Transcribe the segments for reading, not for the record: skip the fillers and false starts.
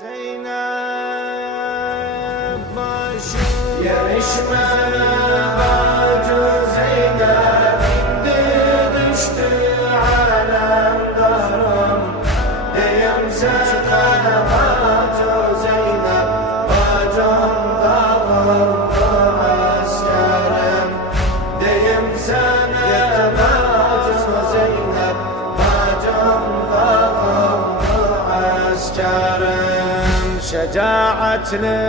Zeynep başı yarışmana bacı Zeynep indi düştü alem darım diyem sana bacı Zeynep bacım dağıldı askerim diyem sana bacı Zeynep bacım dağıldı askerim. Şecaatli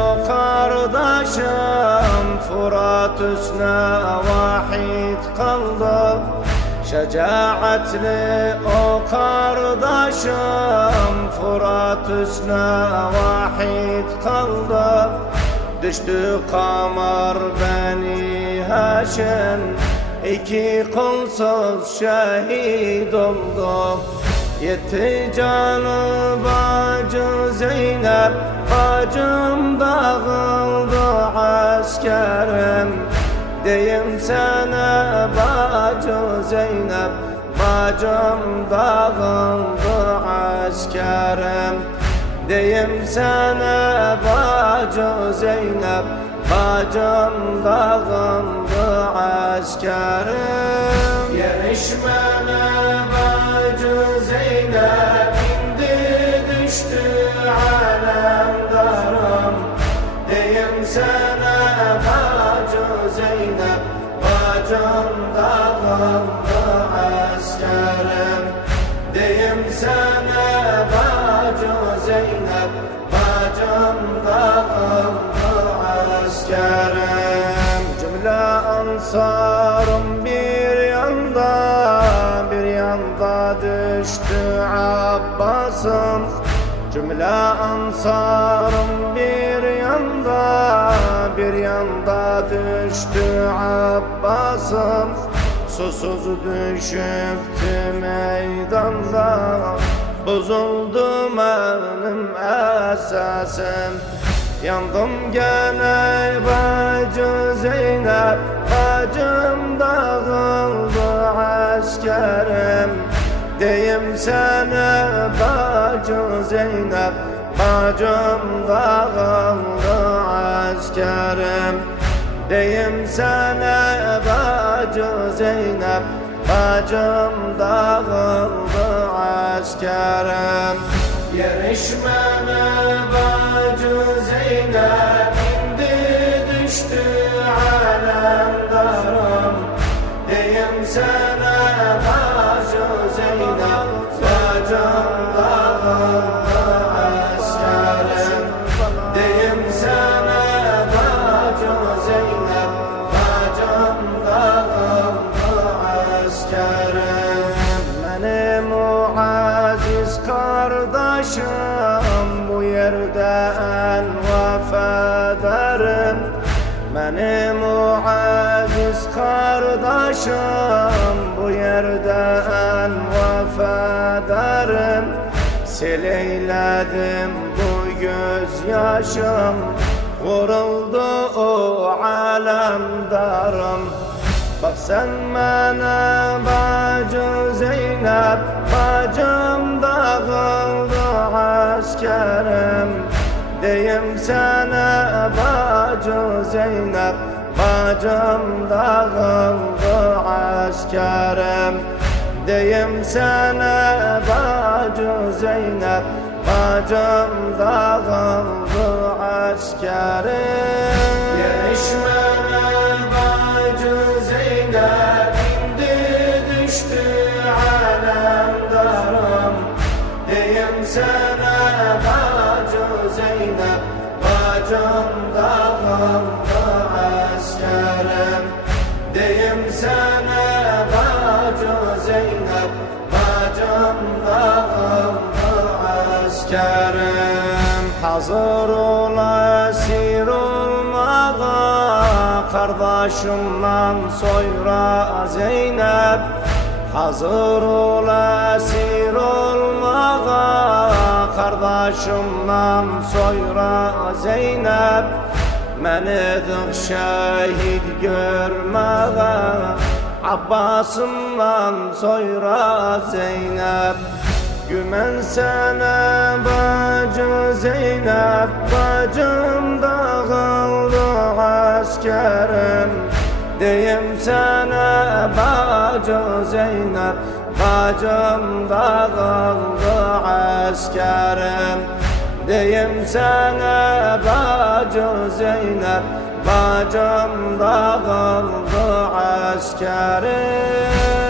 o kardeşim Fırat üstüne vahid kaldı. Şecaatli o kardeşim Fırat üstüne vahid kaldı. Düştü kamar Beni Haşim, iki kolsuz şehit oldu. Yetti canı bacı Zeynep, bacım dağıldı askerim. Diyem sana bacı Zeynep, bacım dağıldı askerim. Diyem sana bacı Zeynep, bacım dağıldı askerim. Yarışmana bacı Zeynep indi düştü alem darım diyem sana bacı Zeynep, bacım dağıldı askerim. Diyem sana bacı Zeynep, bacım dağıldı askerim. Cümle ansarım bir yanda, bir yanda düştü Abbasım. Cümle ansarım bir yanda, bir yanda düştü Abbasım. Susuz düşüptü meydanda, bozuldu benim esasım. Yandım gene bacı Zeynep, bacım dağıldı askerim. Diyem sana bacı Zeynep, bacım dağıldı askerim. Diyem sana bacı Zeynep, bacım dağıldı askerim. Yarışmana bacı Zeynep indi düştü alem darım diyem sana bacı Zeynep, bacım dağıldı askerim. Diyem sana bacı Zeynep, bacım dağıldı askerim. Benim o aziz kardeşim bu yerde en vefadarim. Benim o aziz kardeşim bu yerde en vefadarim. Sileyledim bu gözyaşım, vuruldu o alem darım. Bak sen bana bacı Zeynep, bacım dağıldı askerim. Diyem sana bacı Zeynep, bacım dağıldı askerim. Diyem sana bacı Zeynep, bacım dağıldı askerim. Yarışmana bacı Zeynep indi düştü alem darım diyem sana bacı Zeynep, bacım dağıldı askerim. Diyem sana bacı Zeynep, bacım dağıldı askerim. Hazır ol esir olmağa kardeşimden sonra Zeynep. Hazır ol esir olmağa kardeşimden sonra Zeynep. Məni şehit görməyə Abbasımdan sonra Zeynep. Gümensene bacı Zeynep, bacım dağıldı askerim. Deyim sana bacı Zeynep, bacım dağıldı askerim. Deyim sana bacı Zeynep, bacım dağıldı askerim.